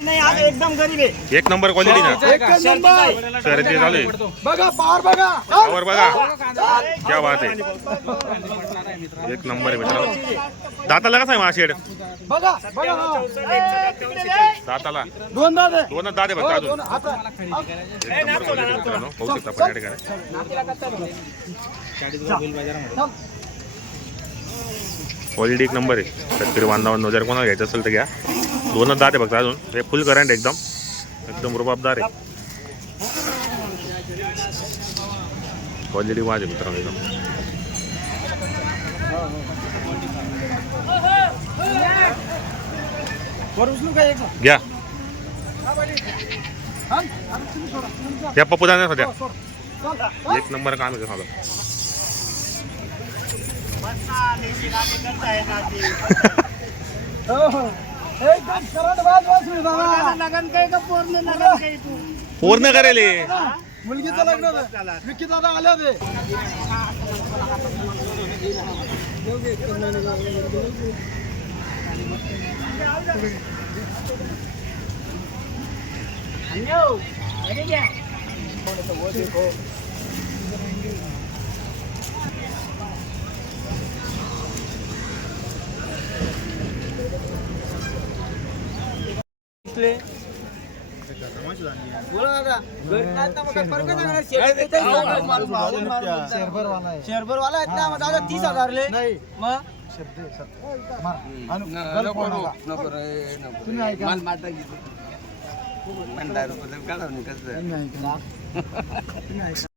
नाही आज एकदम गरीब आहे. एक नंबर क्वालिटी ना. एकच नंबर. शर्यती चालू आहे बघा पार बघा. पावर बघा. क्या बात आहे. एक नंबर आहे मित्रांनो. दाताला कसा आहे महाशेड बघा बघा हा. दाताला. दोन दाद आहे. दोनच हो, बघा अजून हात आहे. एक नंबर क्वालिटी मित्रांनो. पाहू शकता आपण या ठिकाणी. क्वालिटी एक नंबर आहे. शेतकरी बांधवांनो जर कोणाला घ्यायचं असेल तर घ्या. दोनच दाते बघता अजून हे फुल करंट एकदम एकदम रुबाबदार आहे क्वालिटी वाज आहे मित्रांनो एकदम? घ्या. त्या पप्पू जाण्या सध्या. एक नंबर काम आहे सांगा. एकदम सरळ बाज वाजवी दादा. लगन काही का पूर्ण लगन काही तू? पूर्ण करेल हे. मुलगीचं लग्न होतं. दादा आले होते. शेरभर वाला आहेत ना दादा तीस हजार ले नाही. मग? शब्द